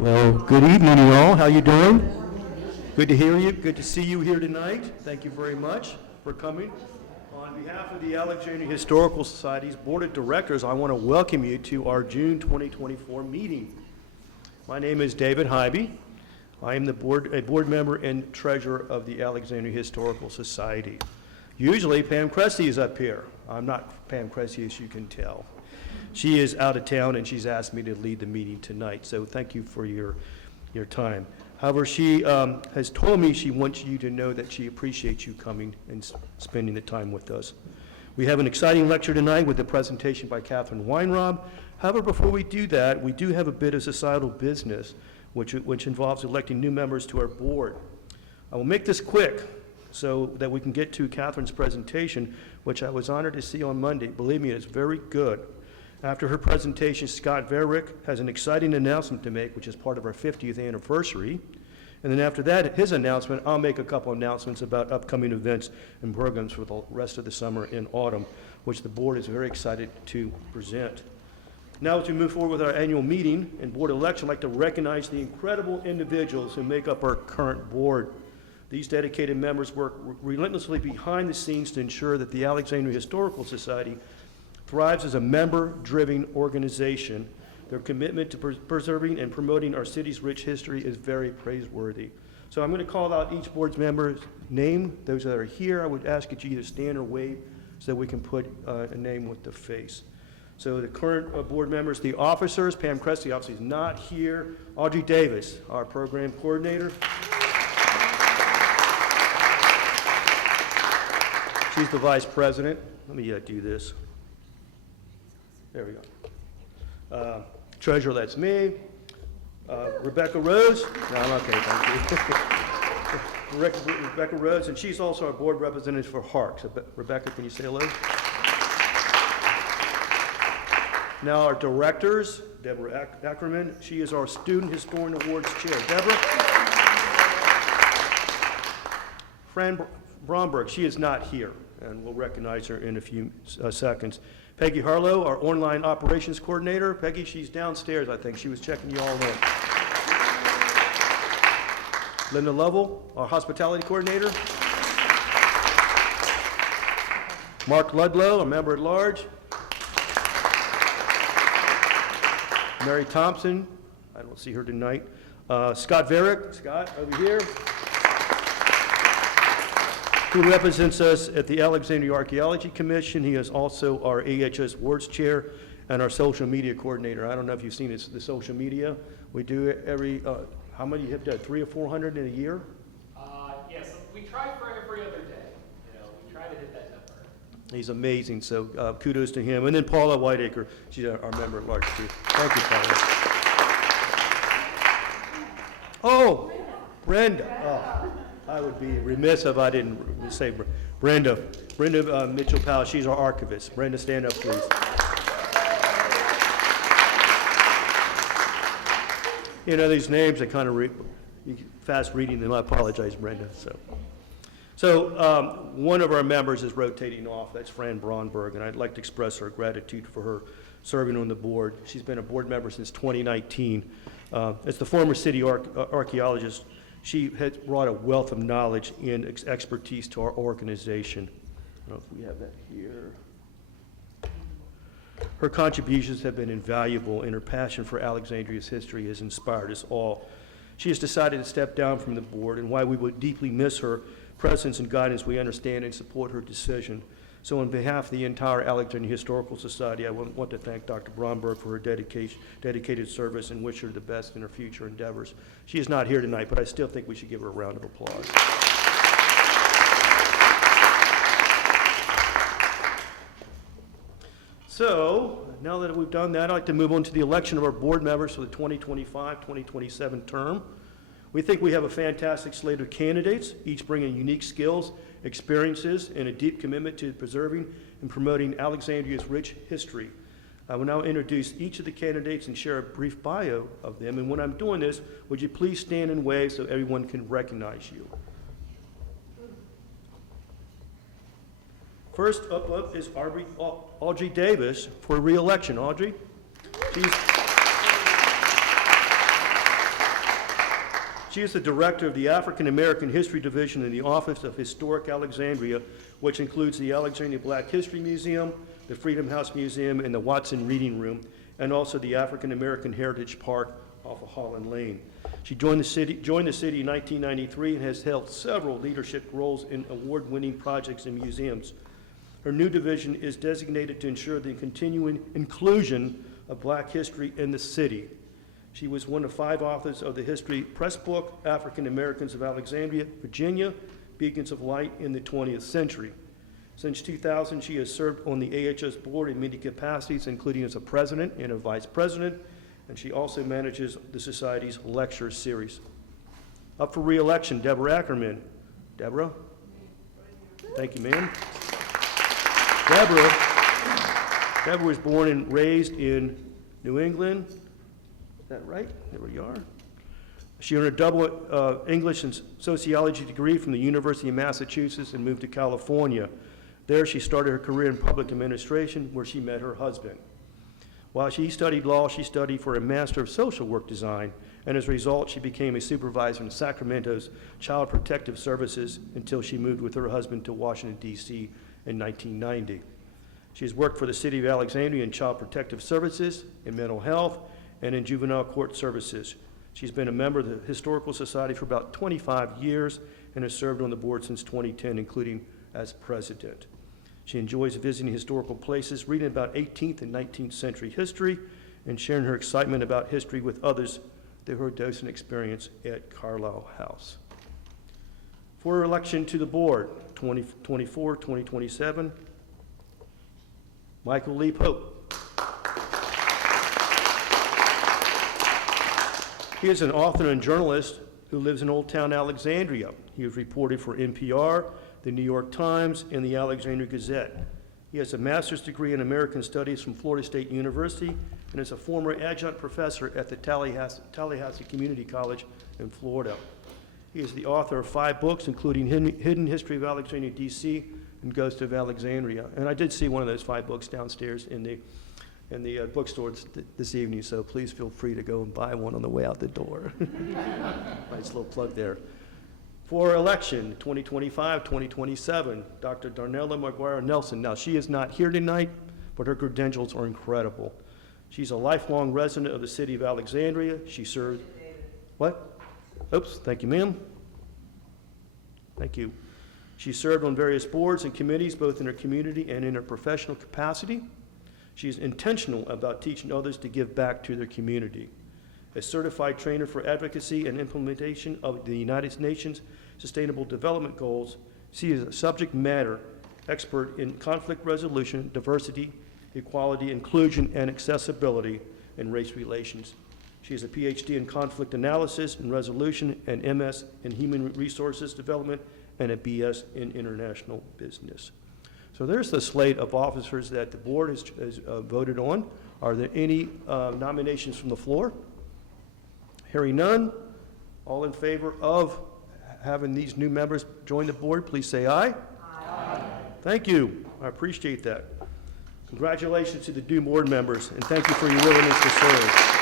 Well, good evening, you all. How you doing? Good to hear you. Good to see you here tonight. Thank you very much for coming. On behalf of the Alexandria Historical Society's Board of Directors, I want to welcome you to our June 2024 meeting. My name is David Hybe. I am a board member and treasurer of the Alexandria Historical Society. Usually Pam Cressy is up here. I'm not Pam Cressy, as you can tell. She is out of town and she's asked me to lead the meeting tonight, so thank you for your time. However, she has told me she wants you to know that she appreciates you coming and spending the time with us. We have an exciting lecture tonight with a presentation by Catherine Weinrob. However, before we do that, we do have a bit of societal business, which involves electing new members to our board. I will make this quick so that we can get to Catherine's presentation, which I was honored to see on Monday. Believe me, it's very good. After her presentation, Scott Verick has an exciting announcement to make, which is part of our 50th anniversary. And then after that, his announcement, I'll make a couple announcements about upcoming events and programs for the rest of the summer and autumn, which the board is very excited to present. Now, as we move forward with our annual meeting and board election, I'd like to recognize the incredible individuals who make up our current board. These dedicated members work relentlessly behind the scenes to ensure that the Alexandria Historical Society thrives as a member-driven organization. Their commitment to preserving and promoting our city's rich history is very praiseworthy. So I'm going to call out each board's member's name. Those that are here, I would ask that you either stand or wave so that we can put a name with the face. So the current board members, the officers, Pam Cressy obviously is not here. Audrey Davis, our program coordinator. She's the vice president. Let me do this. There we go. Treasurer, that's me. Rebecca Rose. No, I'm okay, thank you. Rebecca Rose, and she's also our board representative for HARC. So, Rebecca, can you say hello? Now our directors, Deborah Ackerman. She is our Student Historian Awards Chair. Deborah. Fran Bromberg, she is not here, and we'll recognize her in a few seconds. Peggy Harlow, our online operations coordinator. Peggy, she's downstairs, I think. She was checking you all in. Linda Lovell, our hospitality coordinator. Mark Ludlow, a member at large. Mary Thompson, I don't see her tonight. Scott Verick, Scott, over here, who represents us at the Alexandria Archaeology Commission. He is also our AHS Awards Chair and our social media coordinator. I don't know if you've seen the social media. We do every, how many you have done, 300 or 400 in a year? Yes, we try for every other day. We try to hit that number. He's amazing, so kudos to him. And then Paula Whiteacre, she's our member at large too. Thank you, Paula. Oh, Brenda. Oh, I would be remiss if I didn't say Brenda. Brenda Mitchell-Powell, she's our archivist. Brenda, stand up, please. You know, these names, I kind of fast reading them. I apologize, Brenda. So one of our members is rotating off. That's Fran Bromberg, and I'd like to express our gratitude for her serving on the board. She's been a board member since 2019. As the former city archaeologist, she has brought a wealth of knowledge and expertise to our organization. I don't know if we have that here. Her contributions have been invaluable, and her passion for Alexandria's history has inspired us all. She has decided to step down from the board, and while we would deeply miss her presence and guidance, we understand and support her decision. So on behalf of the entire Alexandria Historical Society, I want to thank Dr. Bromberg for her dedicated service and wish her the best in her future endeavors. She is not here tonight, but I still think we should give her a round of applause. So, now that we've done that, I'd like to move on to the election of our board members for the 2025-2027 term. We think we have a fantastic slate of candidates, each bringing unique skills, experiences, and a deep commitment to preserving and promoting Alexandria's rich history. I will now introduce each of the candidates and share a brief bio of them. And when I'm doing this, would you please stand and wave so everyone can recognize you? First up is Audrey Davis for re-election. Audrey? She is the director of the African American History Division in the Office of Historic Alexandria, which includes the Alexandria Black History Museum, the Freedom House Museum, and the Watson Reading Room, and also the African American Heritage Park off of Holland Lane. She joined the city in 1993 and has held several leadership roles in award-winning projects and museums. Her new division is designated to ensure the continuing inclusion of Black history in the city. She was one of 5 authors of the history press book, African Americans of Alexandria, Virginia, Beacons of Light in the 20th Century. Since 2000, she has served on the AHS board in many capacities, including as a president and a vice president, and she also manages the Society's lecture series. Up for re-election, Deborah Ackerman. Deborah? Thank you, ma'am. Deborah was born and raised in New England. Is that right? There we are. She earned a double English and sociology degree from the University of Massachusetts and moved to California. There she started her career in public administration, where she met her husband. While she studied law, she studied for a Master of Social Work Design, and as a result, she became a supervisor in Sacramento's Child Protective Services until she moved with her husband to Washington, D.C. in 1990. She has worked for the City of Alexandria in Child Protective Services, in mental health, and in juvenile court services. She's been a member of the Historical Society for about 25 years and has served on the board since 2010, including as president. She enjoys visiting historical places, reading about 18th and 19th century history, and sharing her excitement about history with others through her docent experience at Carlisle House. For her election to the board, 2024-2027, Michael Lee Pope. He is an author and journalist who lives in Old Town Alexandria. He has reported for NPR, the New York Times, and the Alexandria Gazette. He has a master's degree in American Studies from Florida State University and is a former adjunct professor at the Tallahassee Community College in Florida. He is the author of 5 books, including Hidden History of Alexandria, D.C., and Ghost of Alexandria. And I did see one of those 5 books downstairs in the bookstore this evening, so please feel free to go and buy one on the way out the door. Nice little plug there. For election 2025-2027, Dr. Darnella McGuire Nelson. Now, she is not here tonight, but her credentials are incredible. She's a lifelong resident of the City of Alexandria. She served, what? Oops, thank you, ma'am. Thank you. She served on various boards and committees, both in her community and in her professional capacity. She is intentional about teaching others to give back to their community. A certified trainer for advocacy and implementation of the United Nations Sustainable Development Goals, she is a subject matter expert in conflict resolution, diversity, equality, inclusion, and accessibility, and race relations. She has a PhD in conflict analysis and resolution, and MS in human resources development, and a BS in international business. So there's the slate of officers that the board has voted on. Are there any nominations from the floor? Hearing none, all in favor of having these new members join the board, please say aye. Aye. Thank you. I appreciate that. Congratulations to the new board members, and thank you for your willingness to serve.